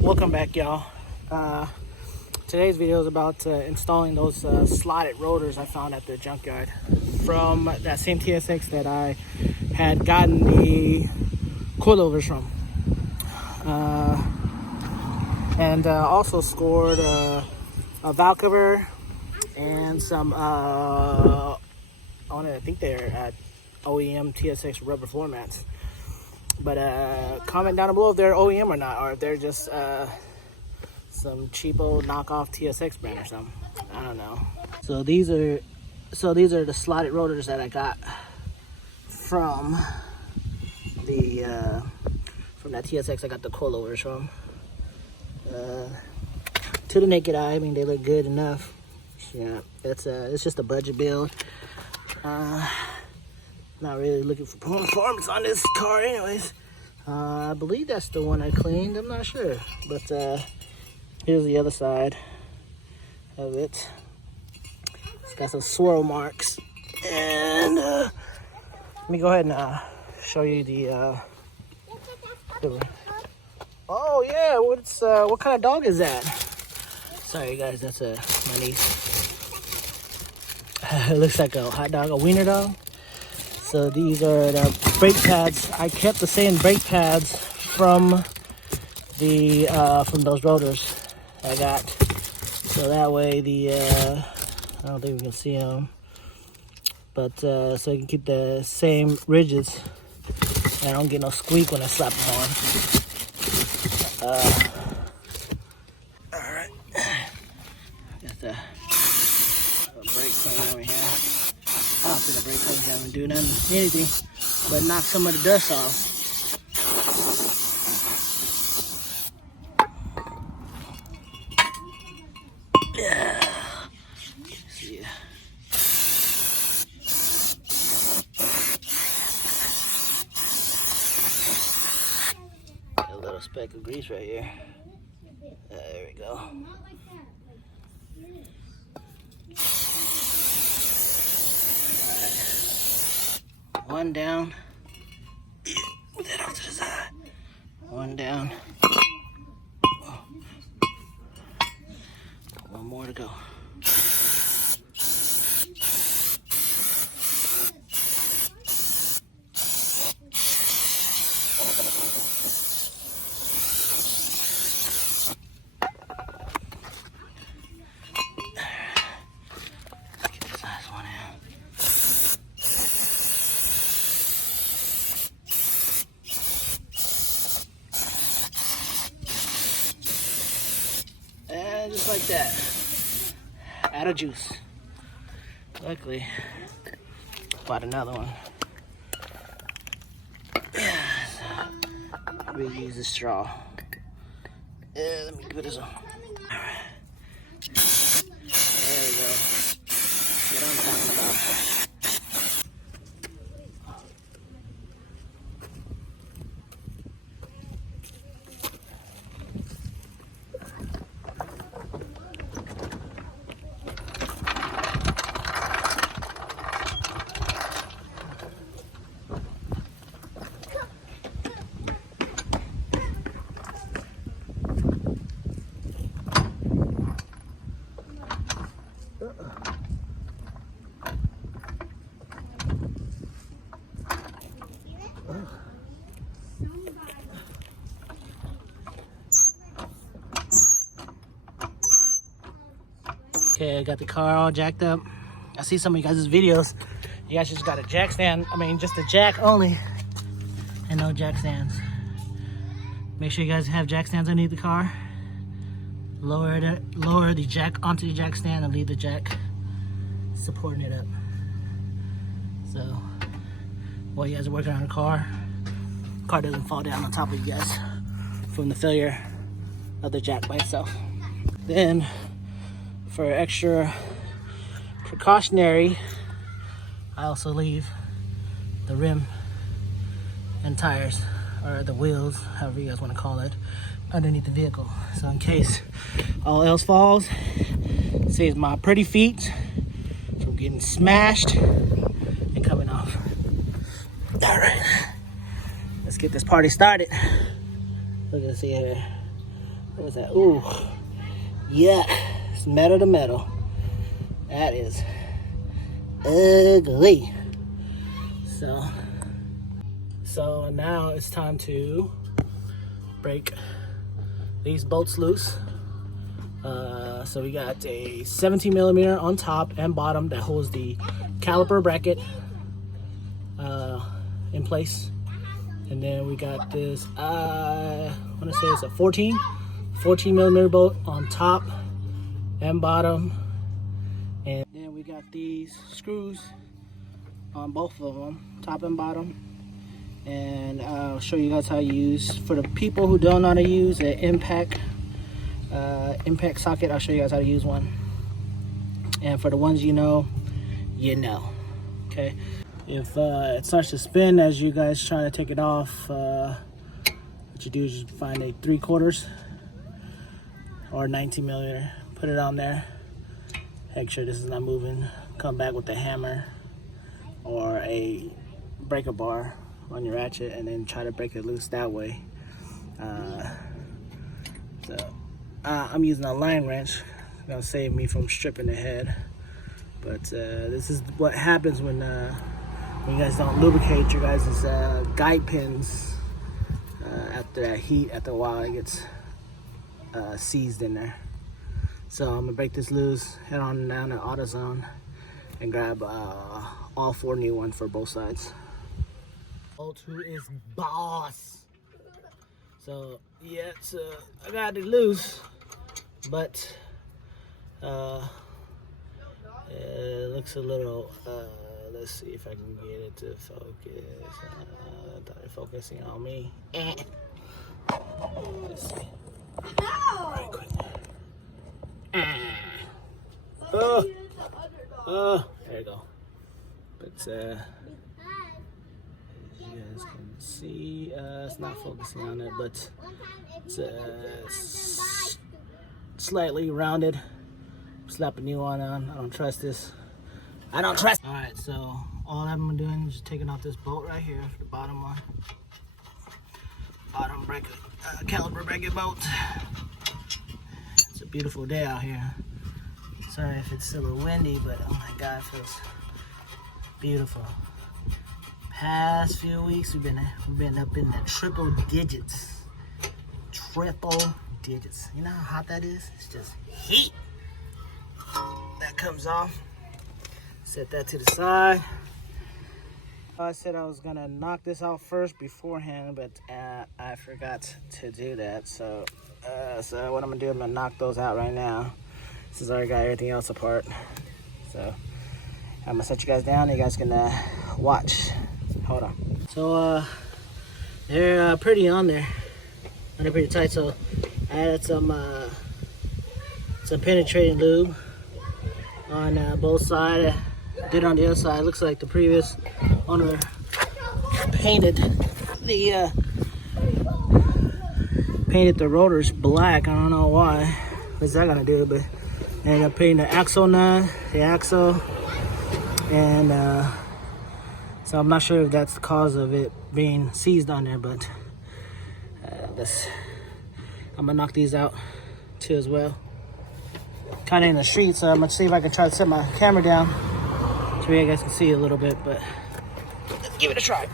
Welcome back, y'all. Today's video is about installing those slotted rotors I found at the junkyard from that same TSX that I had gotten the coilovers from, and also scored a valve cover and some I think they're OEM TSX rubber floor mats. But comment down below if they're OEM or not, or if they're just some cheapo knockoff TSX brand or something. I don't know. So these are the slotted rotors that I got from that TSX I got the coilovers from. To the naked eye, I mean, they look good enough. Yeah, it's just a budget build. Not really looking for performance on this car anyways. I believe that's the one I cleaned. I'm not sure. But here's the other side of it. It's got some swirl marks. And let me go ahead and show you the oh yeah, what kind of dog is that? Sorry guys, that's my niece. It looks like a hot dog, a wiener dog. So these are the brake pads. I kept the same brake pads from those rotors I got. So that way I don't think we can see them, but so I can keep the same ridges and I don't get no squeak when I slap them on. All right, got the brake cleaner over here. After the brake cleaners haven't do anything but knock some of the dust off. Yeah. See ya. Got a little speck of grease right here. There we go. One down. Move that off to the side. One down. One more to go. Get this last one out. And just like that, out of juice. Luckily, bought another one. We use the straw. Let me put this on. Alright. There we go. What I'm talking about. Okay, I got the car all jacked up. I see some of you guys' videos. You guys just got a jack stand. I mean, just a jack only and no jack stands. Make sure you guys have jack stands underneath the car. Lower the jack onto the jack stand and leave the jack supporting it up. So while you guys are working on the car doesn't fall down on top of you guys from the failure of the jack by itself. Then for extra precautionary, I also leave the rim and tires, or the wheels, however you guys want to call it, underneath the vehicle. So in case all else falls, it saves my pretty feet from getting smashed and coming off. All right, let's get this party started. Look at this here. What was that? Ooh, yeah, it's metal to metal. That is ugly. So now it's time to break these bolts loose. So we got a 17 millimeter on top and bottom that holds the caliper bracket in place. And then we got this, I want to say it's a 14 millimeter bolt on top and bottom. And then we got these screws on both of them, top and bottom. And I'll show you guys how to use, for the people who don't know how to use an impact socket, I'll show you guys how to use one. And for the ones you know, okay? If it starts to spin as you guys try to take it off, what you do is just find a 3/4 or 19 millimeter, put it on there, make sure this is not moving, come back with a hammer or a breaker bar on your ratchet and then try to break it loose that way. I'm using a line wrench. It's gonna save me from stripping the head. But this is what happens when you guys don't lubricate your guys' guide pins. After that heat, after a while, it gets seized in there. So I'm gonna break this loose, head on down to AutoZone, and grab all 4 new ones for both sides. Bolt who is boss. So yeah, I got it loose, but it looks a little. Let's see if I can get it to focus. Thought it focusing on me. Let's see. Right quick. There you go. But you guys can see, it's not focusing on it, but it's slightly rounded. Slap a new one on. I don't trust this. I don't trust. All right, so all I'm doing is just taking off this bolt right here, the bottom one. Bottom bracket, caliper bracket bolt. It's a beautiful day out here. Sorry if it's a little windy, but oh my God, it feels beautiful. Past few weeks we've been up in the triple digits. Triple digits. You know how hot that is? It's just heat. That comes off. Set that to the side. I said I was gonna knock this out first beforehand, but I forgot to do that. So what I'm gonna do, I'm gonna knock those out right now. Since I already got everything else apart. So I'm gonna set you guys down. You guys can watch. Hold on. So they're pretty on there. They're pretty tight. So I added some penetrating lube on both sides. I did on the other side. It looks like the previous owner painted the rotors black. I don't know why. What's that gonna do? But I ended up painting the axle nut, the axle, and so I'm not sure if that's the cause of it being seized on there, but I'm gonna knock these out too as well. Kind of in the street, so I'm gonna see if I can try to set my camera down so you guys can see a little bit, but let's give it a try.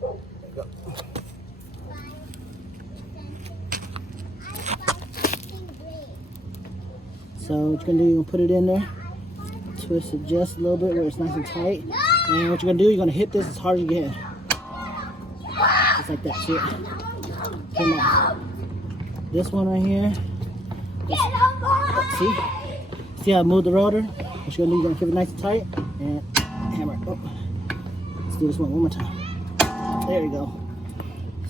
There we go. So what you're gonna do, you're gonna put it in there, twist it just a little bit where it's nice and tight, and what you're gonna do, you're gonna hit this as hard as you can. Just like that, see it? Come on. This one right here. See how I moved the rotor? What you're gonna do, you're gonna keep it nice and tight and hammer it. Oh. Let's do this one more time. There you go.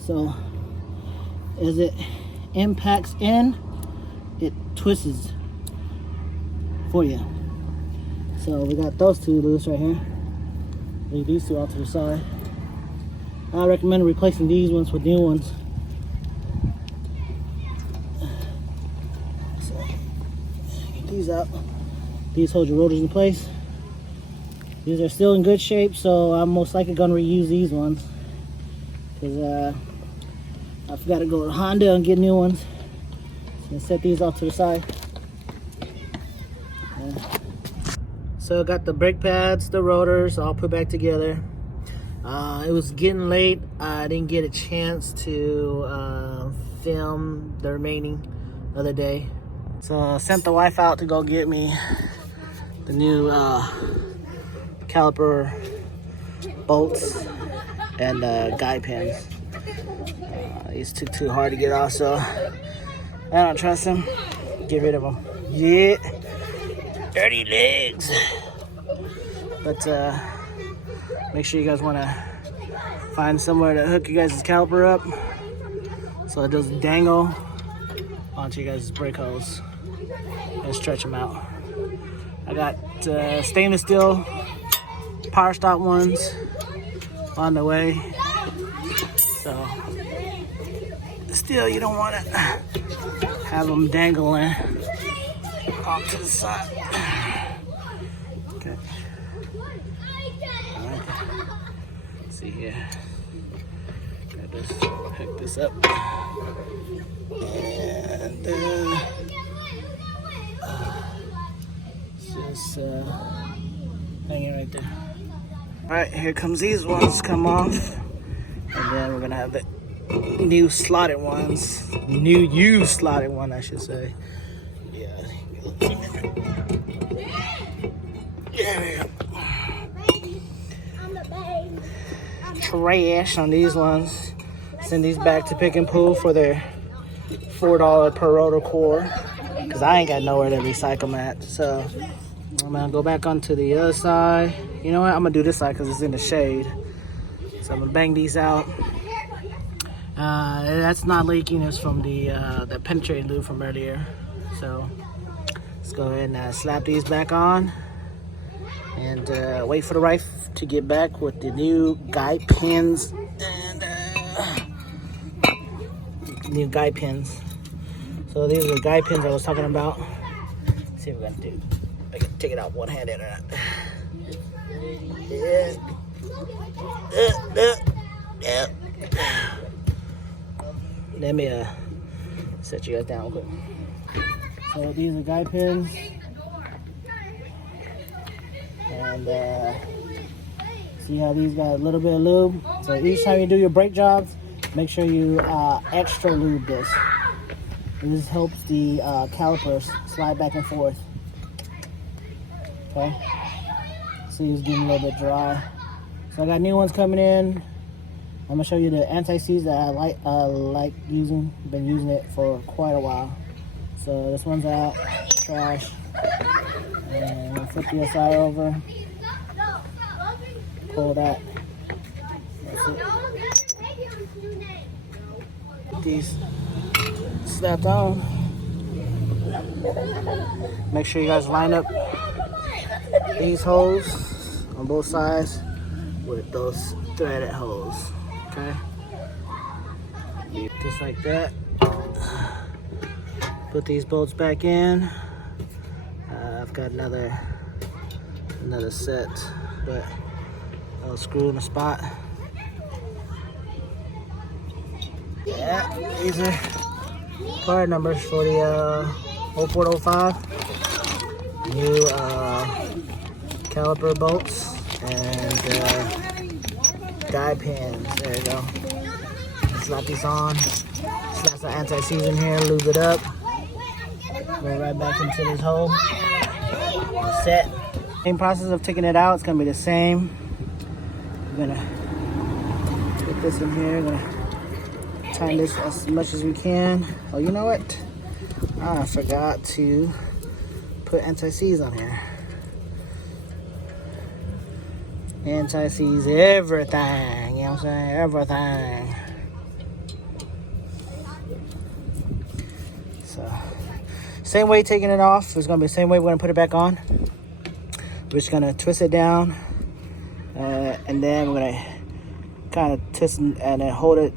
So as it impacts in, it twists for you. So we got those two loose right here. Leave these two out to the side. I recommend replacing these ones with new ones. So get these out. These hold your rotors in place. These are still in good shape, so I'm most likely gonna reuse these ones. Cause I forgot to go to Honda and get new ones. And set these off to the side. So I got the brake pads, the rotors, all put back together. It was getting late. I didn't get a chance to film the remaining of the day. So I sent the wife out to go get me the new caliper bolts and guide pins. These took too hard to get off, so I don't trust them. Get rid of them. Yeah, dirty legs. But make sure you guys want to find somewhere to hook you guys' caliper up so it doesn't dangle onto you guys' brake hose and stretch them out. I got stainless steel power stop ones on the way. So still, you don't want to have them dangling off to the side. Okay. All right. Let's see here. Got this. Hook this up. And just hanging right there. All right, here comes these ones. Come off, and then we're gonna have the new slotted ones. New used slotted one, I should say. Yeah. There we go. Trash on these ones. Send these back to Pick and Pull for their $4 per rotor core, because I ain't got nowhere to recycle them at. So I'm gonna go back onto the other side. You know what? I'm gonna do this side because it's in the shade. So I'm gonna bang these out. That's not leaking. It's from the penetrating lube from earlier. So let's go ahead and slap these back on and wait for the wife to get back with the new guide pins and new guide pins. So these are the guide pins I was talking about. Let's see what we're gonna do. I can take it out one-handed or not. Yeah. Let me set you guys down real quick. So these are guide pins. And see how these got a little bit of lube? So each time you do your brake jobs, make sure you extra lube this. This helps the calipers slide back and forth. Okay. See, it's getting a little bit dry. So I got new ones coming in. I'm gonna show you the anti-seize that I like using. Been using it for quite a while. So this one's out, trash. And we'll flip the SI over. Pull that. That's it. These snapped on. Make sure you guys line up these holes on both sides with those threaded holes. Okay, just like that. Put these bolts back in. I've got another set, but I'll screw in the spot. Yeah, these are part numbers for the 0405 new caliper bolts and guide pins. There you go. Slap these on. Slap some anti-seize in here. Lube it up. Go right back into this hole. Set. Same process of taking it out. It's gonna be the same. We're gonna put this in here. We're gonna tighten this as much as we can. Oh, you know what? I forgot to put anti-seize on here. Anti-seize everything, you know what I'm saying? Everything. So, same way taking it off. It's gonna be the same way we're gonna put it back on. We're just gonna twist it down, and then we're gonna kind of twist and then hold it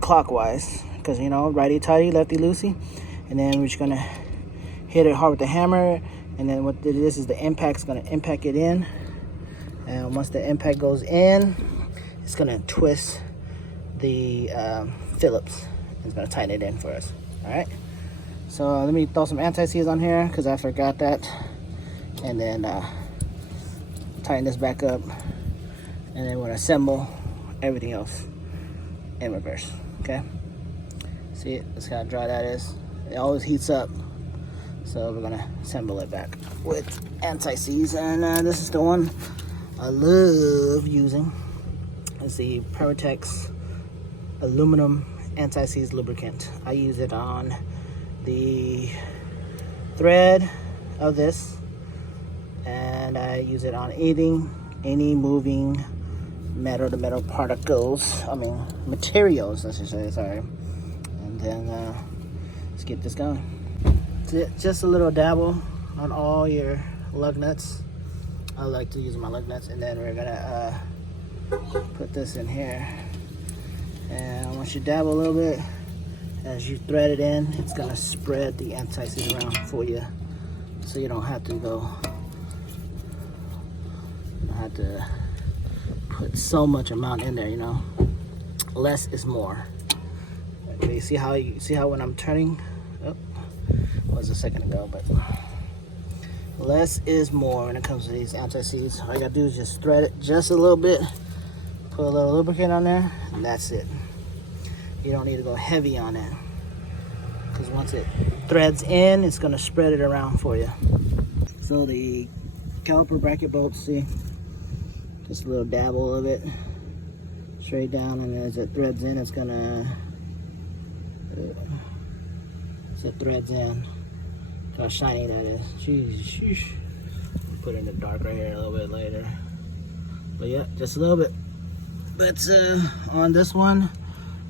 clockwise, because you know, righty tighty, lefty loosey, and then we're just gonna hit it hard with the hammer And then what it is the impact's gonna impact it in. And once the impact goes in, it's gonna twist the Phillips. It's gonna tighten it in for us. All right. So let me throw some anti-seize on here because I forgot that. And then tighten this back up. And then we're gonna assemble everything else in reverse. Okay. See it? That's how dry that is. It always heats up. So we're gonna assemble it back with anti-seize. And this is the one I love using. It's the Acura aluminum anti-seize lubricant. I use it on the thread of this, and I use it on any moving metal to metal particles. I mean materials, I should say. Sorry. And then let's get this going. Just a little dabble on all your lug nuts. I like to use my lug nuts, and then we're gonna put this in here. And once you dabble a little bit, as you thread it in, it's gonna spread the anti-seize around for you, so you don't have to put so much amount in there. You know, less is more. Okay, see how when I'm turning, oh, was a second ago, but less is more when it comes to these anti-seize. All you gotta do is just thread it just a little bit, put a little lubricant on there, and that's it. You don't need to go heavy on it, because once it threads in, it's gonna spread it around for you. So the caliper bracket bolts, see, just a little dabble of it straight down, and as it threads in, it's gonna as it threads in. Look how shiny that is. Jeez. Put it in the dark right here a little bit later. But yeah, just a little bit. But on this one,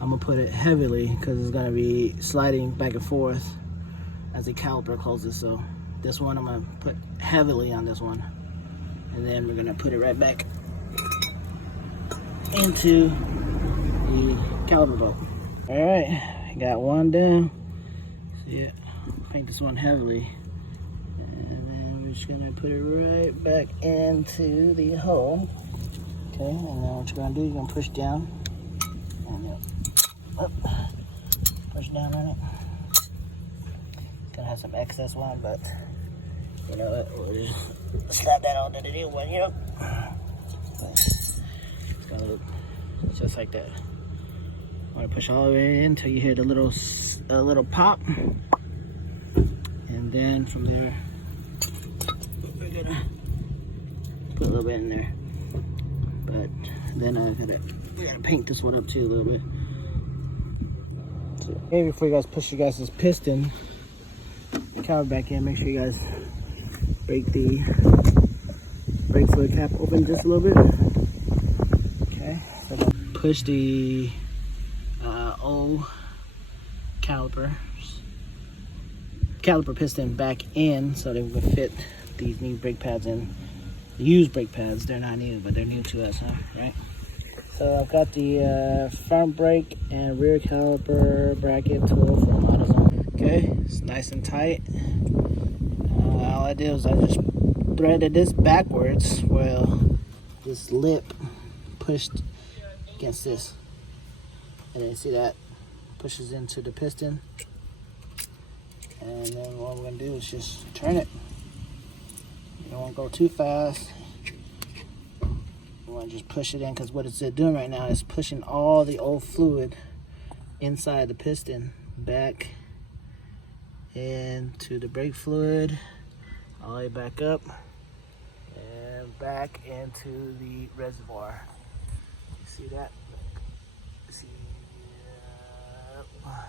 I'm gonna put it heavily because it's gonna be sliding back and forth as the caliper closes. So this one, I'm gonna put heavily on this one. And then we're gonna put it right back into the caliper bolt. All right, got one down. See it? Paint this one heavily, and then we're just gonna put it right back into the hole. Okay, and then what you're gonna do, you're gonna push down, and push down on it. Gonna have some excess one, but you know what? We'll just slap that onto the new one. Yep. It's gonna look just like that. I'm gonna push all the way in until you hear the little pop. And then from there, we're gonna put a little bit in there. But then we gotta paint this one up too a little bit. So, hey, before you guys push your guys' piston cover back in, make sure you guys break the brake fluid cap open just a little bit. Okay, so push the old caliper piston back in so they can fit these new brake pads in. The used brake pads, they're not new, but they're new to us, huh? Right? So I've got the front brake and rear caliper bracket tool from AutoZone. Okay, it's nice and tight. All I did was I just threaded this backwards. Well, this lip pushed against this, and then you see that pushes into the piston. And then what we're gonna do is just turn it. You don't want to go too fast. You want to just push it in, because what it's doing right now is pushing all the old fluid inside the piston back into the brake fluid, all the way back up and back into the reservoir. You see that?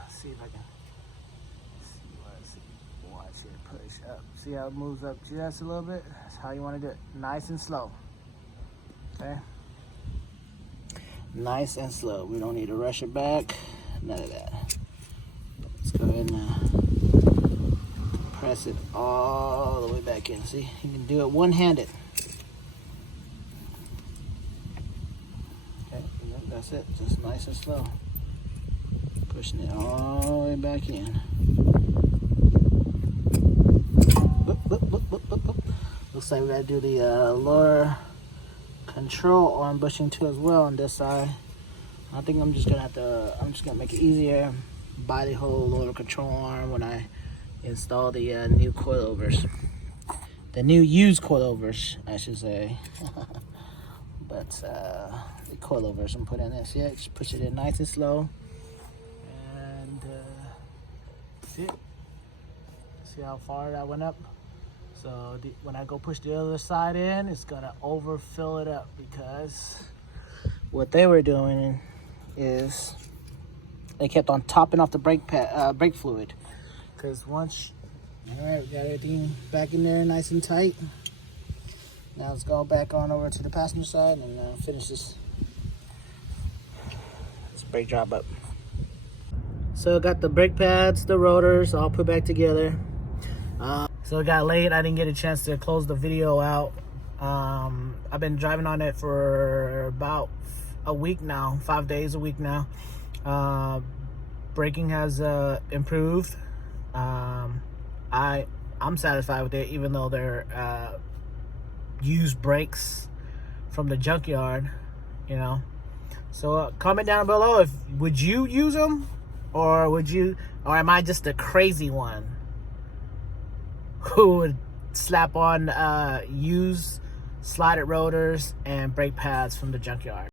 See if I can. Watch it push up. See how it moves up just a little bit? That's how you want to do it. Nice and slow. Okay? Nice and slow. We don't need to rush it back. None of that. Let's go ahead and press it all the way back in. See? You can do it one-handed. Okay, that's it. Just nice and slow. Pushing it all the way back in. looks like we gotta do the lower control arm bushing too as well on this side. I think I'm just gonna make it easier, buy the whole lower control arm when I install the new coilovers. The new used coilovers, I should say. But the coilovers I'm putting in this, yeah, just push it in nice and slow. And that's it. See how far that went up? So when I go push the other side in, it's gonna overfill it up, because what they were doing is they kept on topping off the brake fluid. Because once, all right, we got everything back in there nice and tight. Now let's go back on over to the passenger side and finish this brake job up. So got the brake pads, the rotors all put back together. So it got late. I didn't get a chance to close the video out. I've been driving on it for about a week now, 5 days a week now. Braking has improved. I'm satisfied with it, even though they're used brakes from the junkyard, you know. So comment down below, if would you use them, or am I just a crazy one who would slap on used slotted rotors and brake pads from the junkyard?